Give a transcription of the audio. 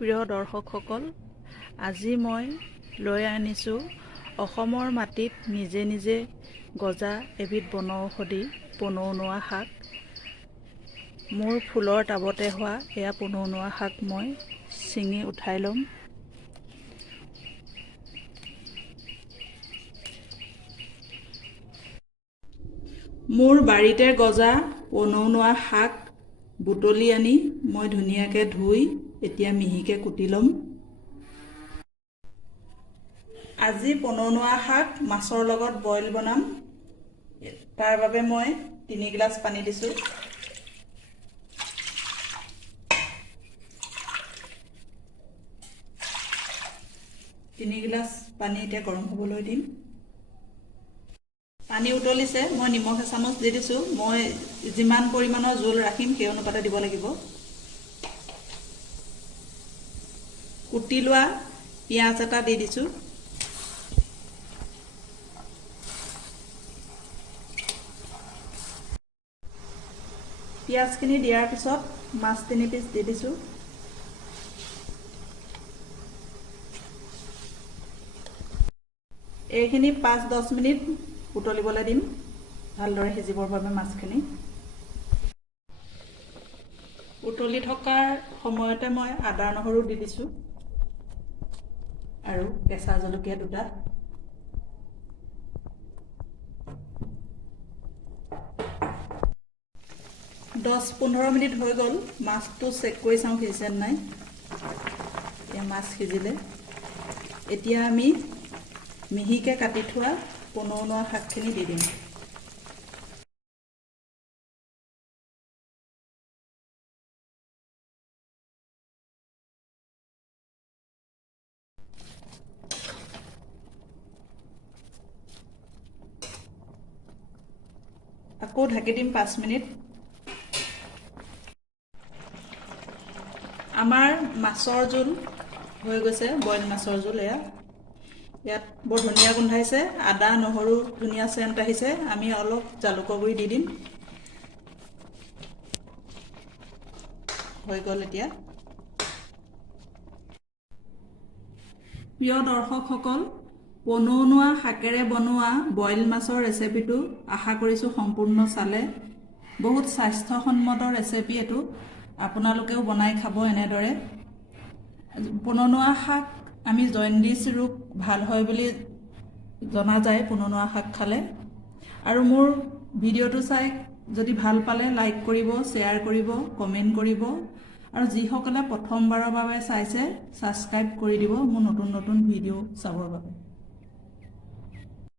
প্ৰিয় দৰ্শকসকল, আজি মই লৈ আনিছোঁ অসমৰ মাটিত নিজে নিজে গজা এবিধ বনৌষধি পনৌনোৱা শাক। মোৰ ফুলৰ টাবতে হোৱা এয়া পনৌনোৱা শাক মই ছিঙি উঠাই ল'ম। মোৰ বাৰীতে গজা পনৌনোৱা শাক বুটলি আনি মই ধুনীয়াকৈ ধুই এতিয়া মিহিকৈ কুটি ল'ম। আজি পনৌনোৱা শাক মাছৰ লগত বইল বনাম। তাৰ বাবে মই 3 গিলাচ পানী দিছোঁ। তিনি গিলাচ পানী এতিয়া গৰম হ'বলৈ দিম। পানী উতলিছে, মই নিমখ এচামুচ দি দিছোঁ। মই যিমান পৰিমাণৰ জোল ৰাখিম সেই অনুপাতে দিব লাগিব। কুটি লোৱা পিঁয়াজ এটা দি দিছোঁ। পিঁয়াজখিনি দিয়াৰ পিছত মাছ 3 পিচ দি দিছোঁ। এইখিনি 5-10 মিনিট উতলিবলৈ দিম, ভালদৰে সিজিবৰ বাবে মাছখিনি। উতলি থকাৰ সময়তে মই আদা নহৰু দি দিছোঁ আৰু কেঁচা জলকীয়া 2টা। দহ 15 মিনিট হৈ গ'ল। মাছটো চেক কৰি চাওঁ সিজিছে নাই। এতিয়া মাছ সিজিলে। এতিয়া আমি মিহিকৈ কাটি থোৱা পনৌনোৱা শাকখিনি দি দিম। আকৌ ঢাকি দিম 5 মিনিট। আমাৰ মাছৰ জোল হৈ গৈছে, বইল মাছৰ জোল। ইয়াত বৰ ধুনীয়া গোন্ধাইছে, আদা নহৰু ধুনীয়া চেণ্ট আহিছে। আমি অলপ জালুকৰ গুড়ি দি দিম। হৈ গ'ল এতিয়া। প্ৰিয় দৰ্শকসকল, পনৌনোৱা শাকেৰে বনোৱা বইল মাছৰ ৰেচিপিটো আশা কৰিছোঁ সম্পূৰ্ণ চালে। বহুত স্বাস্থ্যসন্মত ৰেচিপি এইটো। আপোনালোকেও বনাই খাব এনেদৰে। পনৌনোৱা শাক আমি জণ্ডিচ ৰোগ ভাল হয় বুলি জনা যায় পনৌনোৱা শাক খালে। আৰু মোৰ ভিডিঅ'টো চাই যদি ভাল পালে লাইক কৰিব, শ্বেয়াৰ কৰিব, কমেণ্ট কৰিব। আৰু যিসকলে প্ৰথমবাৰৰ বাবে চাইছে ছাবস্ক্ৰাইব কৰি দিব মোৰ নতুন নতুন ভিডিঅ' চাবৰ বাবে।